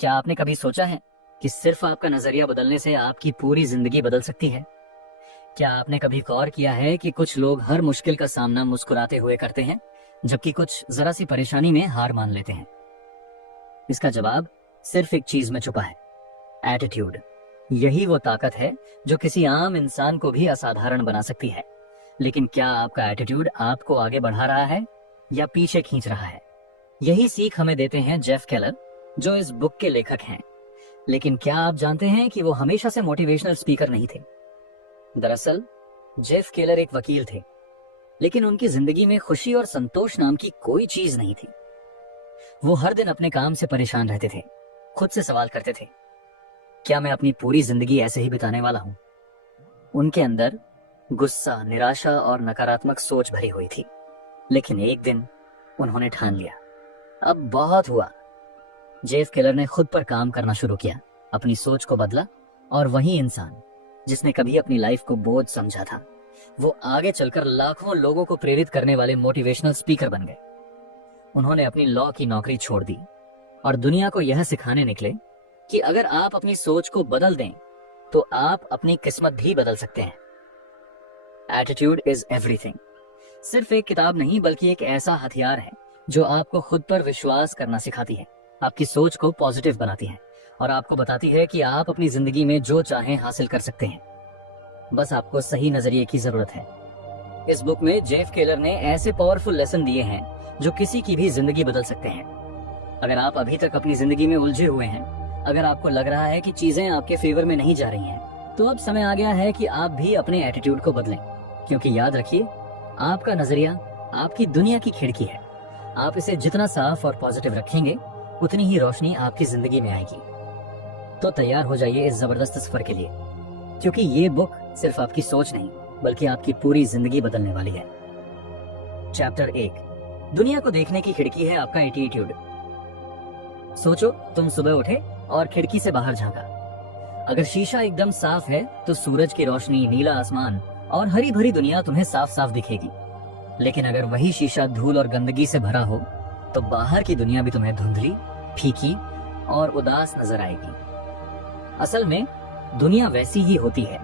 क्या आपने कभी सोचा है कि सिर्फ आपका नजरिया बदलने से आपकी पूरी जिंदगी बदल सकती है? क्या आपने कभी गौर किया है कि कुछ लोग हर मुश्किल का सामना मुस्कुराते हुए करते हैं, जबकि कुछ जरा सी परेशानी में हार मान लेते हैं? इसका जवाब सिर्फ एक चीज में छुपा है, एटीट्यूड। यही वो ताकत है जो किसी आम इंसान को भी असाधारण बना सकती है। लेकिन क्या आपका एटीट्यूड आपको आगे बढ़ा रहा है या पीछे खींच रहा है? यही सीख हमें देते हैं जेफ केलर, जो इस बुक के लेखक हैं। लेकिन क्या आप जानते हैं कि वो हमेशा से मोटिवेशनल स्पीकर नहीं थे? दरअसल जेफ केलर एक वकील थे, लेकिन उनकी जिंदगी में खुशी और संतोष नाम की कोई चीज नहीं थी। वो हर दिन अपने काम से परेशान रहते थे, खुद से सवाल करते थे, क्या मैं अपनी पूरी जिंदगी ऐसे ही बिताने वाला हूं? उनके अंदर गुस्सा, निराशा और नकारात्मक सोच भरी हुई थी। लेकिन एक दिन उन्होंने ठान लिया, अब बहुत हुआ। जेफ केलर ने खुद पर काम करना शुरू किया, अपनी सोच को बदला, और वही इंसान जिसने कभी अपनी लाइफ को बोझ समझा था, वो आगे चलकर लाखों लोगों को प्रेरित करने वाले मोटिवेशनल स्पीकर बन गए। उन्होंने अपनी लॉ की नौकरी छोड़ दी और दुनिया को यह सिखाने निकले कि अगर आप अपनी सोच को बदल दें तो आप अपनी किस्मत भी बदल सकते हैं। एटीट्यूड इज एवरीथिंग सिर्फ एक किताब नहीं, बल्कि एक ऐसा हथियार है जो आपको खुद पर विश्वास करना सिखाती है, आपकी सोच को पॉजिटिव बनाती है और आपको बताती है कि आप अपनी जिंदगी में जो चाहें हासिल कर सकते हैं। बस आपको सही नजरिए की जरूरत है। इस बुक में जेफ केलर ने ऐसे पावरफुल लेसन दिए हैं जो किसी की भी जिंदगी बदल सकते हैं। अगर आप अभी तक अपनी जिंदगी में उलझे हुए हैं, अगर आपको लग रहा है कि चीजें आपके फेवर में नहीं जा रही हैं, तो अब समय आ गया है कि आप भी अपने एटीट्यूड को बदलें। क्योंकि याद रखिए, आपका नजरिया आपकी दुनिया की खिड़की है। आप इसे जितना साफ और पॉजिटिव रखेंगे, उतनी ही रोशनी आपकी जिंदगी में आएगी। तो तैयार हो जाइए इस जबरदस्त सफर के लिए, क्योंकि ये बुक सिर्फ आपकी सोच नहीं, बल्कि आपकी पूरी जिंदगी बदलने वाली है। चैप्टर 1, दुनिया को देखने की खिड़की है आपका एटीट्यूड। सोचो, तुम सुबह उठे और खिड़की से बाहर झांका। अगर शीशा एकदम साफ है तो सूरज की रोशनी, नीला आसमान और हरी भरी दुनिया तुम्हें साफ साफ दिखेगी। लेकिन अगर वही शीशा धूल और गंदगी से भरा हो तो बाहर की दुनिया भी तुम्हें धुंधली, फीकी और उदास नजर आएगी। असल में दुनिया वैसी ही होती है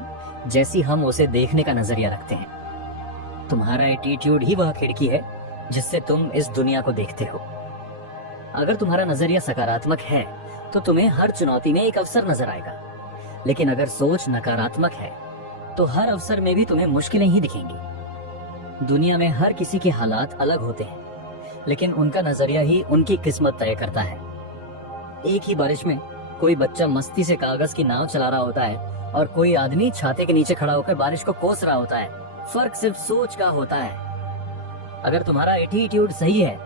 जैसी हम उसे देखने का नजरिया रखते हैं। तुम्हारा एटीट्यूड ही वह खिड़की है जिससे तुम इस दुनिया को देखते हो। अगर तुम्हारा नजरिया सकारात्मक है तो तुम्हें हर चुनौती में एक अवसर नजर आएगा। लेकिन अगर सोच नकारात्मक है तो हर अवसर में भी तुम्हें मुश्किलें ही दिखेंगी। दुनिया में हर किसी के हालात अलग होते हैं, लेकिन उनका नजरिया ही उनकी किस्मत तय करता है। एक ही बारिश में कोई बच्चा मस्ती से कागज की नाव चला रहा होता है और कोई आदमी छाते के नीचे खड़ा होकर बारिश को कोस रहा होता है। फर्क सिर्फ सोच का होता है। अगर तुम्हारा एटीट्यूड सही है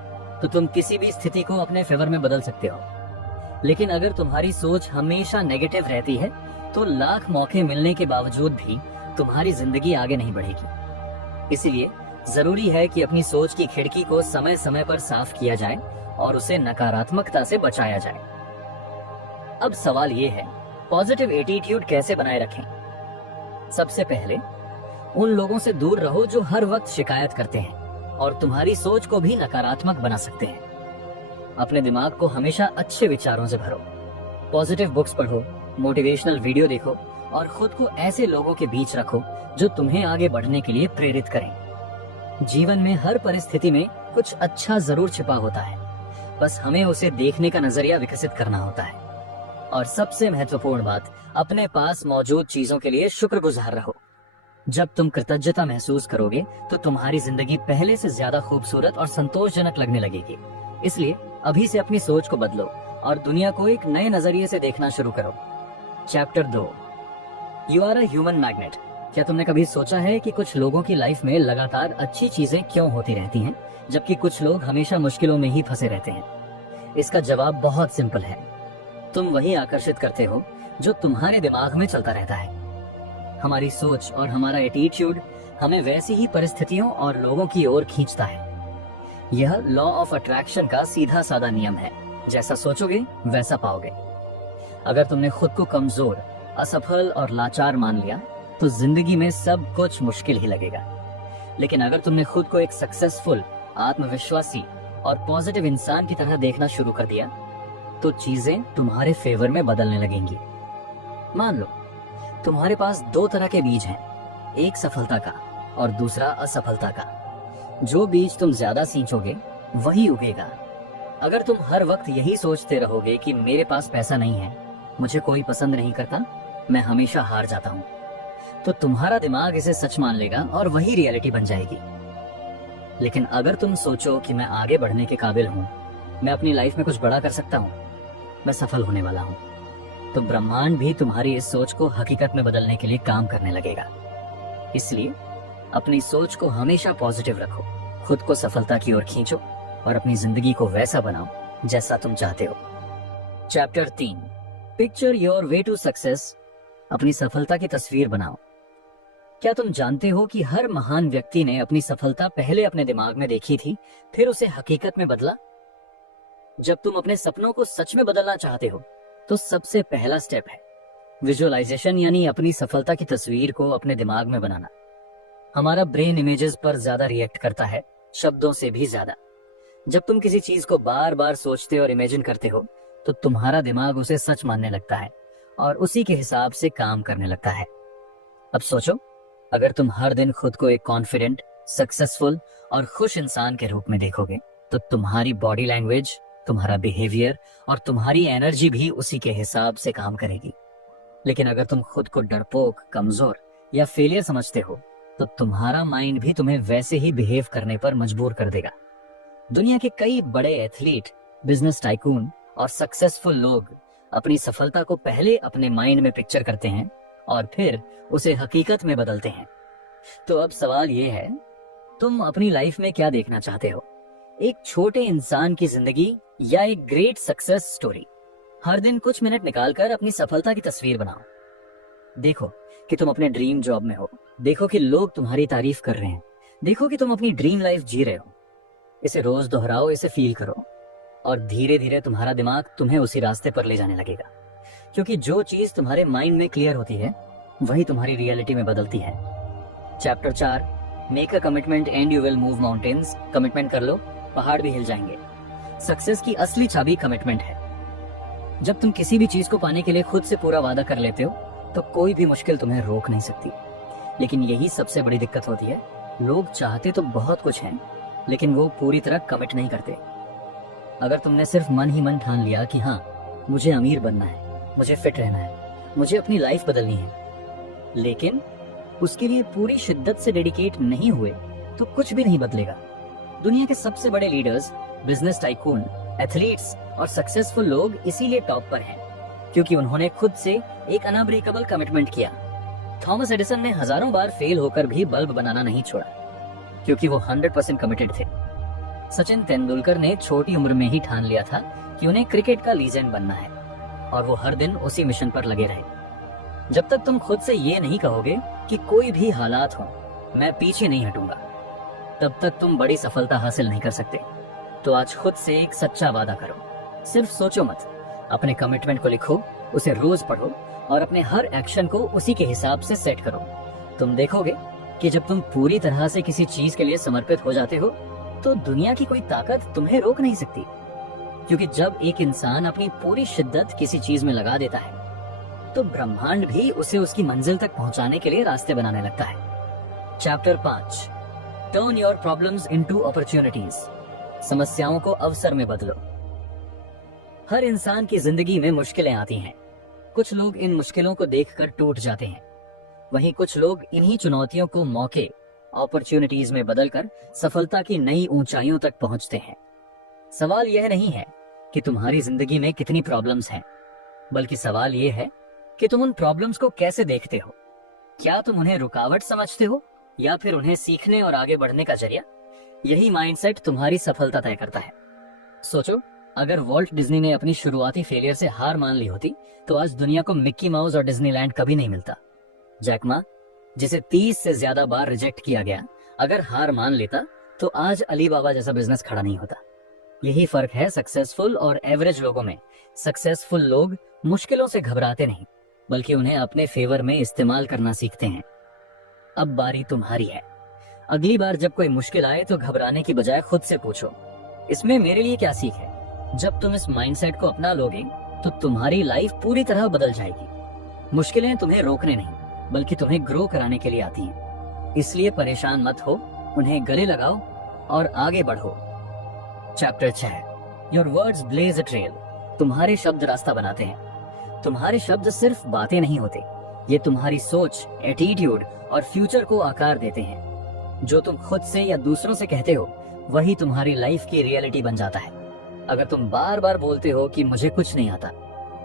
तो तुम किसी भी स्थिति को अपने फेवर में बदल सकते हो। लेकिन अगर तुम्हारी सोच हमेशा नेगेटिव रहती है तो लाख मौके मिलने के बावजूद भी तुम्हारी जिंदगी आगे नहीं बढ़ेगी। इसीलिए जरूरी है कि अपनी सोच की खिड़की को समय समय पर साफ किया जाए और उसे नकारात्मकता से बचाया जाए। अब सवाल ये है, पॉजिटिव एटीट्यूड कैसे बनाए रखें? सबसे पहले उन लोगों से दूर रहो जो हर वक्त शिकायत करते हैं और तुम्हारी सोच को भी नकारात्मक बना सकते हैं। अपने दिमाग को हमेशा अच्छे विचारों से भरो। पॉजिटिव बुक्स पढ़ो, मोटिवेशनल वीडियो देखो और खुद को ऐसे लोगों के बीच रखो जो तुम्हें आगे बढ़ने के लिए प्रेरित करें। जीवन में हर परिस्थिति में कुछ अच्छा जरूर छिपा होता है, बस हमें उसे देखने का नजरिया विकसित करना होता है। और सबसे महत्वपूर्ण बात, अपने पास मौजूद चीजों के लिए शुक्रगुजार रहो। जब तुम कृतज्ञता महसूस करोगे तो तुम्हारी जिंदगी पहले से ज्यादा खूबसूरत और संतोषजनक लगने लगेगी। इसलिए अभी से अपनी सोच को बदलो और दुनिया को एक नए नजरिए से देखना शुरू करो। Chapter 2, you are a human magnet. क्या तुमने कभी सोचा है कि कुछ लोगों की लाइफ में लगातार अच्छी चीजें क्यों होती रहती हैं, जबकि कुछ लोग हमेशा मुश्किलों में ही फंसे रहते हैं? इसका जवाब बहुत सिंपल है, तुम वही आकर्षित करते हो जो तुम्हारे दिमाग में चलता रहता है। हमारी सोच और हमारा एटीट्यूड हमें वैसी ही परिस्थितियों और लोगों की ओर खींचता है। यह लॉ ऑफ अट्रैक्शन का सीधा साधा नियम है, जैसा सोचोगे वैसा पाओगे। अगर तुमने खुद को कमजोर, असफल और लाचार मान लिया तो जिंदगी में सब कुछ मुश्किल ही लगेगा। लेकिन अगर तुमने खुद को एक सक्सेसफुल, आत्मविश्वासी और पॉजिटिव इंसान की तरह देखना शुरू कर दिया तो चीजें तुम्हारे फेवर में बदलने लगेंगी। मान लो तुम्हारे पास दो तरह के बीज हैं, एक सफलता का और दूसरा असफलता का। जो बीज तुम ज्यादा सींचोगे वही उगेगा। अगर तुम हर वक्त यही सोचते रहोगे कि मेरे पास पैसा नहीं है, मुझे कोई पसंद नहीं करता, मैं हमेशा हार जाता हूँ, तो तुम्हारा दिमाग इसे सच मान लेगा और वही रियलिटी बन जाएगी। लेकिन अगर तुम सोचो कि मैं आगे बढ़ने के काबिल हूँ, मैं अपनी लाइफ में कुछ बड़ा कर सकता हूँ, मैं सफल होने वाला हूँ, तो ब्रह्मांड भी तुम्हारी इस सोच को हकीकत में बदलने के लिए काम करने लगेगा। इसलिए अपनी सोच को हमेशा पॉजिटिव रखो, खुद को सफलता की ओर खींचो और अपनी जिंदगी को वैसा बनाओ जैसा तुम चाहते हो। Chapter 3, picture your way to success. अपनी सफलता की तस्वीर बनाओ। क्या तुम जानते हो कि हर महान व्यक्ति ने अपनी सफलता पहले अपने दिमाग में देखी थी, फिर उसे हकीकत में बदला? जब तुम अपने सपनों को सच में बदलना चाहते हो तो सबसे पहला स्टेप है विजुअलाइजेशन, यानी अपनी सफलता की तस्वीर को अपने दिमाग में बनाना। हमारा ब्रेन इमेजेस पर ज्यादा रिएक्ट करता है, शब्दों से भी ज्यादा। जब तुम किसी चीज को बार बार सोचते और इमेजिन करते हो तो तुम्हारा दिमाग उसे सच मानने लगता है और उसी के हिसाब से काम करने लगता है। अब सोचो, अगर तुम हर दिन खुद को एक कॉन्फिडेंट, सक्सेसफुल और खुश इंसान के रूप में देखोगे तो तुम्हारी बॉडी लैंग्वेज, तुम्हारा बिहेवियर और तुम्हारी एनर्जी भी उसी के हिसाब से काम करेगी। लेकिन अगर तुम खुद को डरपोक, कमजोर या फेलियर समझते हो तो तुम्हारा माइंड भी तुम्हें वैसे ही बिहेव करने पर मजबूर कर देगा। दुनिया के कई बड़े एथलीट, बिजनेस टाइकून और सक्सेसफुल लोग अपनी सफलता को पहले अपने माइंड में पिक्चर करते हैं और फिर उसे हकीकत में बदलते हैं। तो अब सवाल ये है, तुम अपनी लाइफ में क्या देखना चाहते हो? एक छोटे इंसान की जिंदगी या एक ग्रेट सक्सेस स्टोरी? हर दिन कुछ मिनट निकालकर अपनी सफलता की तस्वीर बनाओ। देखो कि तुम अपने ड्रीम जॉब में हो, देखो कि लोग तुम्हारी तारीफ कर रहे हैं, देखो कि तुम अपनी ड्रीम लाइफ जी रहे हो। इसे रोज दोहराओ, इसे फील करो और धीरे धीरे तुम्हारा दिमाग तुम्हें उसी रास्ते पर ले जाने लगेगा। क्योंकि जो चीज तुम्हारे माइंड में क्लियर होती है वही तुम्हारी रियलिटी में बदलती है। Chapter 4, make a commitment and you will move mountains. Commitment कर लो, पहाड़ भी हिल जाएंगे। सक्सेस की असली चाबी कमिटमेंट है। जब तुम किसी भी चीज को पाने के लिए खुद से पूरा वादा कर लेते हो तो कोई भी मुश्किल तुम्हें रोक नहीं सकती। लेकिन यही सबसे बड़ी दिक्कत होती है, लोग चाहते तो बहुत कुछ हैं लेकिन वो पूरी तरह कमिट नहीं करते। अगर तुमने सिर्फ मन ही मन ठान लिया कि हाँ, मुझे अमीर बनना है, मुझे फिट रहना है, मुझे अपनी लाइफ बदलनी है, लेकिन उसके लिए पूरी शिद्दत से डेडिकेट नहीं हुए तो कुछ भी नहीं बदलेगा। दुनिया के सबसे बड़े लीडर्स, बिजनेस टाइकून, एथलीट्स और सक्सेसफुल लोग इसीलिए टॉप पर हैं क्योंकि उन्होंने खुद से एक अनब्रेकेबल कमिटमेंट किया। थॉमस एडिसन ने हजारों बार फेल होकर भी बल्ब बनाना नहीं छोड़ा क्योंकि वो 100% कमिटेड थे। सचिन तेंदुलकर ने छोटी उम्र में ही ठान लिया था कि उन्हें क्रिकेट का लीजेंड बनना है और वो हर दिन उसी मिशन पर लगे रहे। जब तक तुम खुद से ये नहीं कहोगे कि कोई भी हालात हो मैं पीछे नहीं हटूंगा, तब तक तुम बड़ी सफलता हासिल नहीं कर सकते। तो आज खुद से एक सच्चा वादा करो, सिर्फ सोचो मत, अपने कमिटमेंट को लिखो, उसे रोज पढ़ो और अपने हर एक्शन को उसी के हिसाब से सेट करो। तुम देखोगे कि जब तुम पूरी तरह से किसी चीज के लिए समर्पित हो जाते हो तो दुनिया की कोई ताकत तुम्हें रोक नहीं सकती। क्योंकि जब एक इंसान अपनी पूरी शिद्दत किसी चीज में लगा देता है तो ब्रह्मांड भी उसे उसकी मंजिल तक पहुंचाने के लिए रास्ते बनाने लगता है। Chapter 5, turn your problems into opportunities. समस्याओं को अवसर में बदलो। हर इंसान की जिंदगी में मुश्किलें आती हैं। कुछ लोग इन मुश्किलों को देखकर टूट जाते हैं, वहीं कुछ लोग इन्हीं चुनौतियों को मौके, अपॉर्चुनिटीज में बदलकर सफलता की नई ऊंचाइयों तक पहुंचते हैं। सवाल यह नहीं है कि तुम्हारी जिंदगी में कितनी प्रॉब्लम्स हैं, बल्कि सवाल यह है कि तुम उन प्रॉब्लम्स को कैसे देखते हो। क्या तुम उन्हें रुकावट समझते हो या फिर उन्हें सीखने और आगे बढ़ने का जरिया? यही माइंडसेट तुम्हारी सफलता तय करता है। सोचो, अगर वॉल्ट डिज्नी ने अपनी शुरुआती फेलियर से हार मान ली होती तो आज दुनिया को मिक्की माउस और डिज्नीलैंड कभी नहीं मिलता। जैक मा, जिसे 30 से ज्यादा बार रिजेक्ट किया गया, अगर हार मान लेता तो आज अली बाबा जैसा बिजनेस खड़ा नहीं होता। यही फर्क है सक्सेसफुल और एवरेज लोगों में। सक्सेसफुल लोग मुश्किलों से घबराते नहीं, बल्कि उन्हें अपने फेवर में इस्तेमाल करना सीखते हैं। अब बारी तुम्हारी है। अगली बार जब कोई मुश्किल आए तो घबराने की बजाय खुद से पूछो, इसमें मेरे लिए क्या सीख है? जब तुम इस माइंडसेट को अपना लोगे तो तुम्हारी लाइफ पूरी तरह बदल जाएगी। मुश्किलें तुम्हें रोकने नहीं बल्कि तुम्हें ग्रो कराने के लिए आती हैं। इसलिए परेशान मत हो, उन्हें गले लगाओ और आगे बढ़ो। Chapter 6, your words blaze a trail. तुम्हारे शब्द रास्ता बनाते हैं। तुम्हारे शब्द सिर्फ बातें नहीं होते, ये तुम्हारी सोच, एटीट्यूड और फ्यूचर को आकार देते हैं। जो तुम खुद से या दूसरों से कहते हो वही तुम्हारी लाइफ की रियलिटी बन जाता है। अगर तुम बार बार बोलते हो कि मुझे कुछ नहीं आता,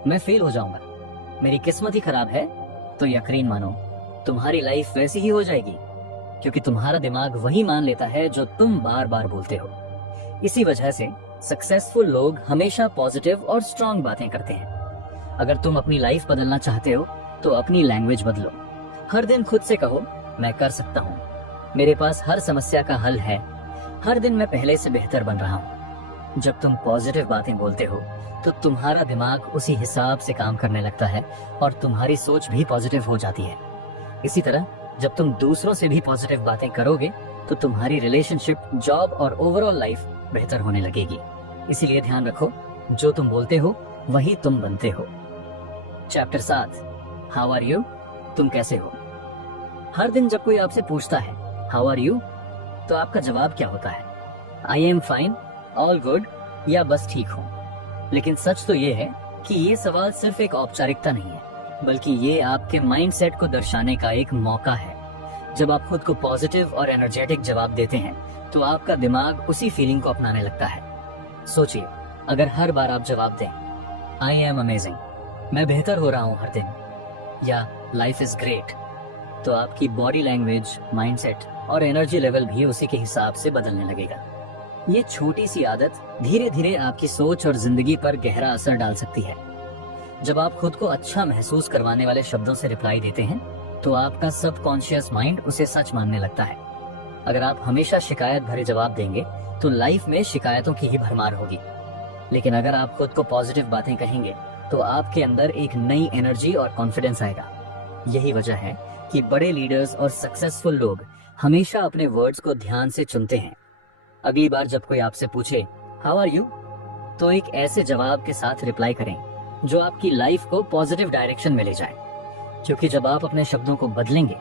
मैं फेल हो जाऊंगा, मेरी किस्मत ही खराब है, तो यकीन मानो तुम्हारी लाइफ वैसी ही हो जाएगी, क्योंकि तुम्हारा दिमाग वही मान लेता है जो तुम बार बार बोलते हो। इसी वजह से सक्सेसफुल लोग हमेशा पॉजिटिव और स्ट्रांग बातें करते हैं। अगर तुम अपनी लाइफ बदलना चाहते हो तो अपनी लैंग्वेज बदलो। हर दिन खुद से कहो, मैं कर सकता हूँ, मेरे पास हर समस्या का हल है, हर दिन मैं पहले से बेहतर बन रहा हूँ। जब तुम पॉजिटिव बातें बोलते हो तो तुम्हारा दिमाग उसी हिसाब से काम करने लगता है और तुम्हारी सोच भी पॉजिटिव हो जाती है। इसी तरह जब तुम दूसरों से भी पॉजिटिव बातें करोगे तो तुम्हारी रिलेशनशिप, जॉब और ओवरऑल लाइफ बेहतर होने लगेगी। इसीलिए ध्यान रखो, जो तुम बोलते हो वही तुम बनते हो। Chapter 7, how are you? तुम कैसे हो? हर दिन जब कोई आपसे पूछता है हाउ आर यू, तो आपका जवाब क्या होता है? I am fine, all good या बस ठीक हूँ। लेकिन सच तो ये है कि ये सवाल सिर्फ एक औपचारिकता नहीं है, बल्कि ये आपके माइंडसेट को दर्शाने का एक मौका है। जब आप खुद को पॉजिटिव और एनर्जेटिक जवाब देते हैं तो आपका दिमाग उसी फीलिंग को अपनाने लगता है। सोचिए, अगर हर बार आप जवाब दें आई एम अमेजिंग, मैं बेहतर हो रहा हूँ हर दिन, या लाइफ इज ग्रेट, तो आपकी बॉडी लैंग्वेज, माइंडसेट और एनर्जी लेवल भी उसी के हिसाब से बदलने लगेगा। ये छोटी सी आदत धीरे धीरे आपकी सोच और जिंदगी पर गहरा असर डाल सकती है। जब आप खुद को अच्छा महसूस करवाने वाले शब्दों से रिप्लाई देते हैं तो आपका सबकॉन्शियस माइंड उसे सच मानने लगता है। अगर आप हमेशा शिकायत भरे जवाब देंगे तो लाइफ में शिकायतों की ही भरमार होगी। लेकिन अगर आप खुद को पॉजिटिव बातें कहेंगे तो आपके अंदर एक नई एनर्जी और कॉन्फिडेंस आएगा। यही वजह है कि बड़े लीडर्स और सक्सेसफुल लोग हमेशा अपने वर्ड्स को ध्यान से चुनते हैं। अगली बार जब कोई आपसे पूछे हाउ आर यू, तो एक ऐसे जवाब के साथ रिप्लाई करें जो आपकी लाइफ को पॉजिटिव डायरेक्शन में ले जाए, क्योंकि जब आप अपने शब्दों को बदलेंगे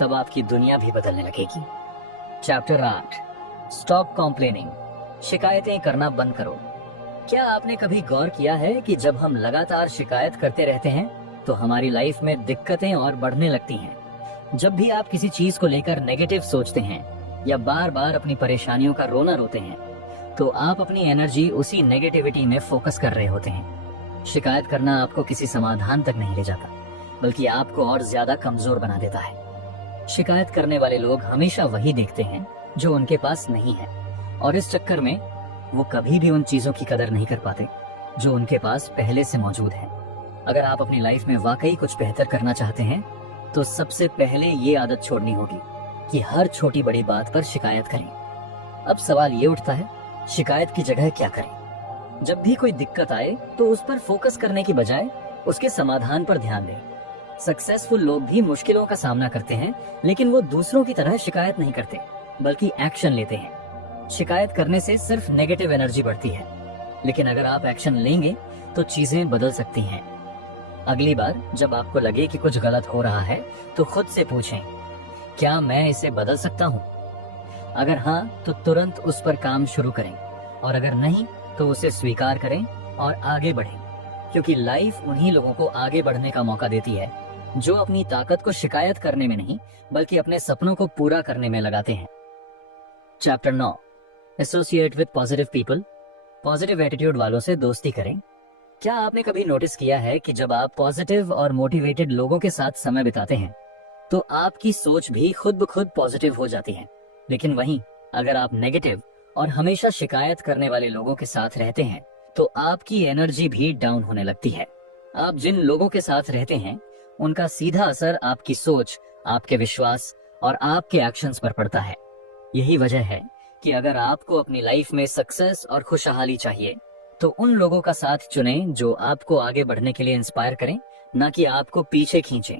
तब आपकी दुनिया भी बदलने लगेगी। Chapter 8, stop complaining. शिकायतें करना बंद करो। क्या आपने कभी गौर किया है कि जब हम लगातार शिकायत करते रहते हैं तो हमारी लाइफ में दिक्कतें और बढ़ने लगती हैं? जब भी आप किसी चीज को लेकर नेगेटिव सोचते हैं या बार बार अपनी परेशानियों का रोना रोते हैं तो आप अपनी एनर्जी उसी नेगेटिविटी में फोकस कर रहे होते हैं। शिकायत करना आपको किसी समाधान तक नहीं ले जाता, बल्कि आपको और ज्यादा कमजोर बना देता है। शिकायत करने वाले लोग हमेशा वही देखते हैं जो उनके पास नहीं है, और इस चक्कर में वो कभी भी उन चीजों की कदर नहीं कर पाते जो उनके पास पहले से मौजूद है। अगर आप अपनी लाइफ में वाकई कुछ बेहतर करना चाहते हैं तो सबसे पहले ये आदत छोड़नी होगी कि हर छोटी बड़ी बात पर शिकायत करें। अब सवाल ये उठता है, शिकायत की जगह क्या करें? जब भी कोई दिक्कत आए तो उस पर फोकस करने की बजाय उसके समाधान पर ध्यान दें। सक्सेसफुल लोग भी मुश्किलों का सामना करते हैं, लेकिन वो दूसरों की तरह शिकायत नहीं करते, बल्कि एक्शन लेते हैं। शिकायत करने से सिर्फ नेगेटिव एनर्जी बढ़ती है, लेकिन अगर आप एक्शन लेंगे तो चीजें बदल सकती हैं। अगली बार जब आपको लगे कि कुछ गलत हो रहा है तो खुद से पूछें, क्या मैं इसे बदल सकता हूँ? अगर हाँ, तो तुरंत उस पर काम शुरू करें, और अगर नहीं तो उसे स्वीकार करें और आगे बढ़ें, क्योंकि लाइफ उन्हीं लोगों को आगे बढ़ने का मौका देती है जो अपनी ताकत को शिकायत करने में नहीं बल्कि अपने सपनों को पूरा करने में लगाते हैं। Chapter 9, associate with positive people. Positive attitude वालों से दोस्ती करें। क्या आपने कभी नोटिस किया है कि जब आप पॉजिटिव और मोटिवेटेड लोगों के साथ समय बिताते हैं तो आपकी सोच भी खुद ब खुद पॉजिटिव हो जाती है, लेकिन वहीं अगर आप नेगेटिव और हमेशा शिकायत करने वाले लोगों के साथ रहते हैं तो आपकी एनर्जी भी डाउन होने लगती है। आप जिन लोगों के साथ रहते हैं उनका सीधा असर आपकी सोच, आपके विश्वास और आपके एक्शंस पर पड़ता है। यही वजह है कि अगर आपको अपनी लाइफ में सक्सेस और खुशहाली चाहिए तो उन लोगों का साथ चुनें जो आपको आगे बढ़ने के लिए इंस्पायर करें, न कि आपको पीछे खींचें।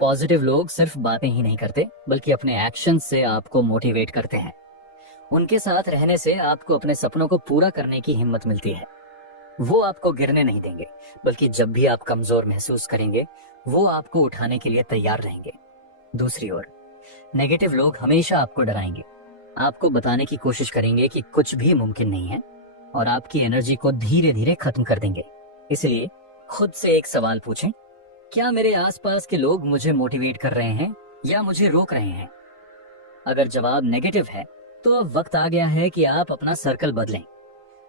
पॉजिटिव लोग सिर्फ बातें ही नहीं करते बल्कि अपने एक्शन से आपको मोटिवेट करते हैं। उनके साथ रहने से आपको अपने सपनों को पूरा करने की हिम्मत मिलती है। वो आपको गिरने नहीं देंगे, बल्कि जब भी आप कमजोर महसूस करेंगे वो आपको उठाने के लिए तैयार रहेंगे। दूसरी ओर नेगेटिव लोग हमेशा आपको डराएंगे, आपको बताने की कोशिश करेंगे कि कुछ भी मुमकिन नहीं है और आपकी एनर्जी को धीरे धीरे खत्म कर देंगे। इसलिए खुद से एक सवाल पूछें, क्या मेरे आसपास के लोग मुझे मोटिवेट कर रहे हैं या मुझे रोक रहे हैं? अगर जवाब नेगेटिव है तो अब वक्त आ गया है कि आप अपना सर्कल बदलें।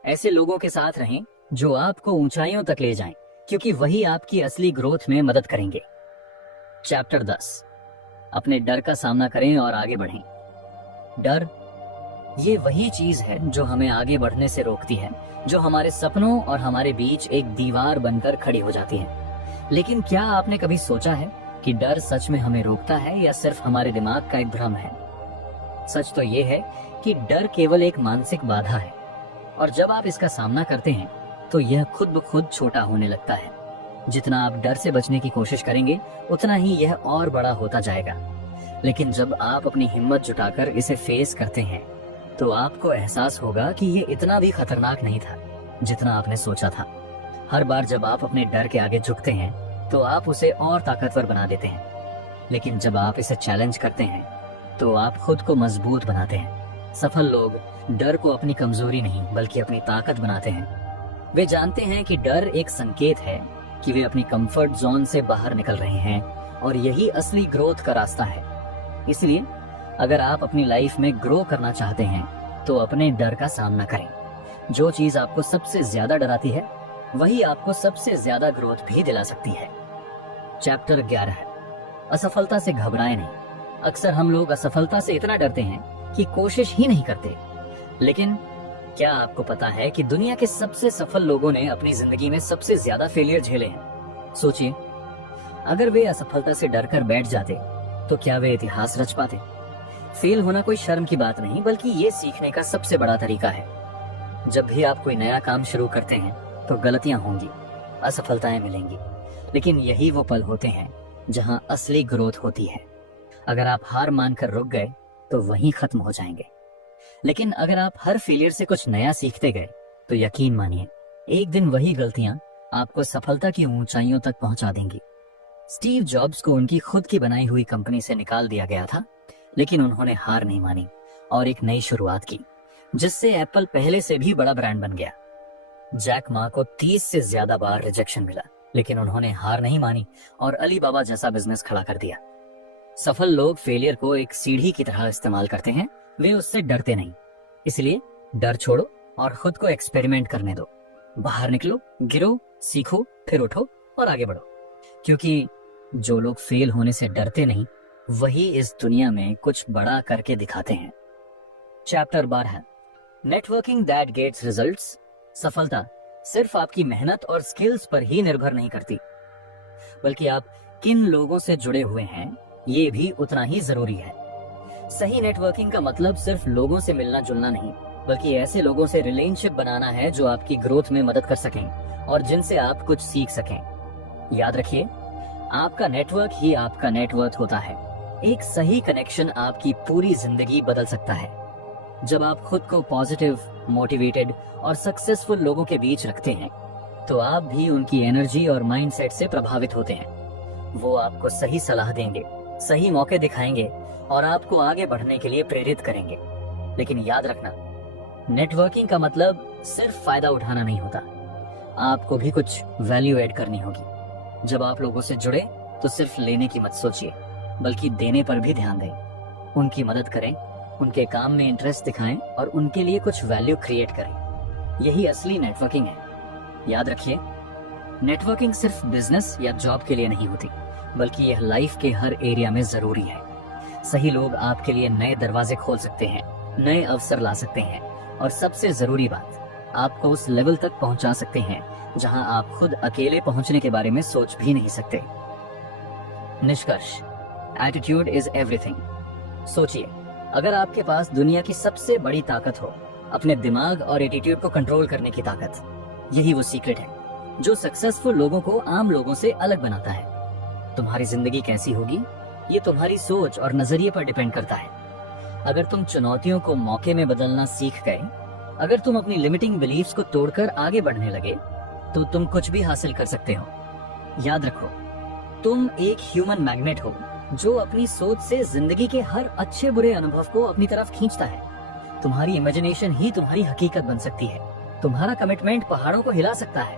ऐसे लोगों के साथ रहें जो आपको ऊंचाइयों तक ले जाएं, क्योंकि वही आपकी असली ग्रोथ में मदद करेंगे। चैप्टर 10, अपने डर का सामना करें और आगे बढ़ें। डर ये वही चीज है जो हमें आगे बढ़ने से रोकती है, जो हमारे सपनों और हमारे बीच एक दीवार बनकर खड़ी हो जाती है। लेकिन क्या आपने कभी सोचा है कि डर सच में हमें रोकता है या सिर्फ हमारे दिमाग का एक भ्रम है? सच तो ये है कि डर केवल एक मानसिक बाधा है और जब आप इसका सामना करते हैं तो यह खुद ब खुद छोटा होने लगता है। जितना आप डर से बचने की कोशिश करेंगे उतना ही यह और बड़ा होता जाएगा। लेकिन जब आप अपनी हिम्मत जुटाकर इसे फेस करते हैं तो आपको एहसास होगा कि ये इतना भी खतरनाक नहीं था जितना आपने सोचा था। हर बार जब आप अपने डर के आगे झुकते हैं तो आप उसे और ताकतवर बना देते हैं। लेकिन जब आप इसे चैलेंज करते हैं तो आप खुद को मजबूत बनाते हैं। सफल लोग डर को अपनी कमजोरी नहीं बल्कि अपनी ताकत बनाते हैं। वे जानते हैं कि डर एक संकेत है कि वे अपनी कंफर्ट जोन से बाहर निकल रहे हैं और यही असली ग्रोथ का रास्ता है। इसलिए अगर आप अपनी लाइफ में ग्रो करना चाहते हैं तो अपने डर का सामना करें। जो चीज आपको सबसे ज्यादा डराती है वही आपको सबसे ज्यादा ग्रोथ भी दिला सकती है। चैप्टर 11, असफलता से घबराएं नहीं। अक्सर हम लोग असफलता से इतना डरते हैं कि कोशिश ही नहीं करते। लेकिन क्या आपको पता है कि दुनिया के सबसे सफल लोगों ने अपनी जिंदगी में सबसे ज्यादा फेलियर झेले हैं? सोचिए, अगर वे असफलता से डरकर बैठ जाते तो क्या वे इतिहास रच पाते? फेल होना कोई शर्म की बात नहीं बल्कि ये सीखने का सबसे बड़ा तरीका है। जब भी आप कोई नया काम शुरू करते हैं तो गलतियां होंगी, असफलताएं मिलेंगी, लेकिन यही वो पल होते हैं जहां असली ग्रोथ होती है। अगर आप हार मानकर रुक गए तो वहीं खत्म हो जाएंगे। लेकिन अगर आप हर फेलियर से कुछ नया सीखते गए तो यकीन मानिए एक दिन वही गलतियां आपको सफलता की ऊंचाइयों तक पहुंचा देंगी। स्टीव जॉब्स को उनकी खुद की बनाई हुई कंपनी से निकाल दिया गया था, लेकिन उन्होंने हार नहीं मानी और एक नई शुरुआत की, जिससे एप्पल पहले से भी बड़ा ब्रांड बन गया। जैक मा को 30 से ज्यादा बार रिजेक्शन मिला, लेकिन उन्होंने हार नहीं मानी और अली बाबा जैसा बिजनेस खड़ा कर दिया। सफल लोग फेलियर को एक सीढ़ी की तरह इस्तेमाल करते हैं, वे उससे डरते नहीं। इसलिए डर छोड़ो और खुद को एक्सपेरिमेंट करने दो। बाहर निकलो, गिरो, सीखो, फिर उठो और आगे बढ़ो। क्योंकि जो लोग फेल होने से डरते नहीं वही इस दुनिया में कुछ बड़ा करके दिखाते हैं। Chapter 12, networking that gets results. सफलता सिर्फ आपकी मेहनत और स्किल्स पर ही निर्भर नहीं करती, बल्कि आप किन लोगों से जुड़े हुए हैं ये भी उतना ही जरूरी है। सही नेटवर्किंग का मतलब सिर्फ लोगों से मिलना जुलना नहीं, बल्कि ऐसे लोगों से रिलेशनशिप बनाना है जो आपकी ग्रोथ में मदद कर सकें और जिनसे आप कुछ सीख सकें। याद रखिए, आपका नेटवर्क ही आपका नेटवर्थ होता है। एक सही कनेक्शन आपकी पूरी जिंदगी बदल सकता है। जब आप खुद को पॉजिटिव, मोटिवेटेड और सक्सेसफुल लोगों के बीच रखते हैं तो आप भी उनकी एनर्जी और माइंडसेट से प्रभावित होते हैं। वो आपको सही सलाह देंगे, सही मौके दिखाएंगे और आपको आगे बढ़ने के लिए प्रेरित करेंगे। लेकिन याद रखना, नेटवर्किंग का मतलब सिर्फ फायदा उठाना नहीं होता, आपको भी कुछ वैल्यू ऐड करनी होगी। जब आप लोगों से जुड़े तो सिर्फ लेने की मत सोचिए, बल्कि देने पर भी ध्यान दें। उनकी मदद करें, उनके काम में इंटरेस्ट दिखाएं और उनके लिए कुछ वैल्यू क्रिएट करें। यही असली नेटवर्किंग है। याद रखिए, नेटवर्किंग सिर्फ बिजनेस या जॉब के लिए नहीं होती, बल्कि यह लाइफ के हर एरिया में जरूरी है। सही लोग आपके लिए नए दरवाजे खोल सकते हैं, नए अवसर ला सकते हैं और सबसे जरूरी बात, आपको उस लेवल तक पहुंचा सकते हैं जहां आप खुद अकेले पहुंचने के बारे में सोच भी नहीं सकते। निष्कर्ष, एटीट्यूड इज एवरीथिंग। सोचिए, अगर आपके पास दुनिया की सबसे बड़ी ताकत हो, अपने दिमाग और एटीट्यूड को कंट्रोल करने की ताकत, यही वो सीक्रेट है जो सक्सेसफुल लोगों को आम लोगों से अलग बनाता है। तुम्हारी जिंदगी कैसी होगी ये तुम्हारी सोच और नजरिए पर डिपेंड करता है। अगर तुम चुनौतियों को मौके में बदलना सीख गए, अगर तुम अपनी लिमिटिंग बिलीफ्स को तोड़कर आगे बढ़ने लगे, तो तुम कुछ भी हासिल कर सकते हो। याद रखो, तुम एक ह्यूमन मैग्नेट हो जो अपनी सोच से जिंदगी के हर अच्छे बुरे अनुभव को अपनी तरफ खींचता है। तुम्हारी इमेजिनेशन ही तुम्हारी हकीकत बन सकती है। तुम्हारा कमिटमेंट पहाड़ों को हिला सकता है।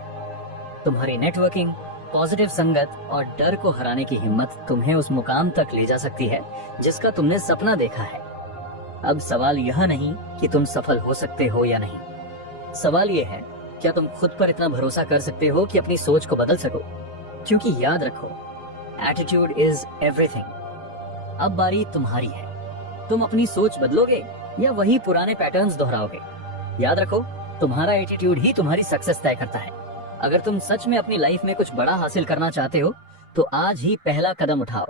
तुम्हारी नेटवर्किंग, पॉजिटिव संगत और डर को हराने की हिम्मत तुम्हें उस मुकाम तक ले जा सकती है जिसका तुमने सपना देखा है। अब सवाल यह नहीं कि तुम सफल हो सकते हो या नहीं, सवाल यह है क्या तुम खुद पर इतना भरोसा कर सकते हो कि अपनी सोच को बदल सको। क्योंकि याद रखो, एटीट्यूड इज एवरीथिंग। अब बारी तुम्हारी है। तुम अपनी सोच बदलोगे या वही पुराने पैटर्न्स दोहराओगे। याद रखो, तुम्हारा एटीट्यूड ही तुम्हारी सक्सेस तय करता है। अगर तुम सच में अपनी लाइफ में कुछ बड़ा हासिल करना चाहते हो तो आज ही पहला कदम उठाओ।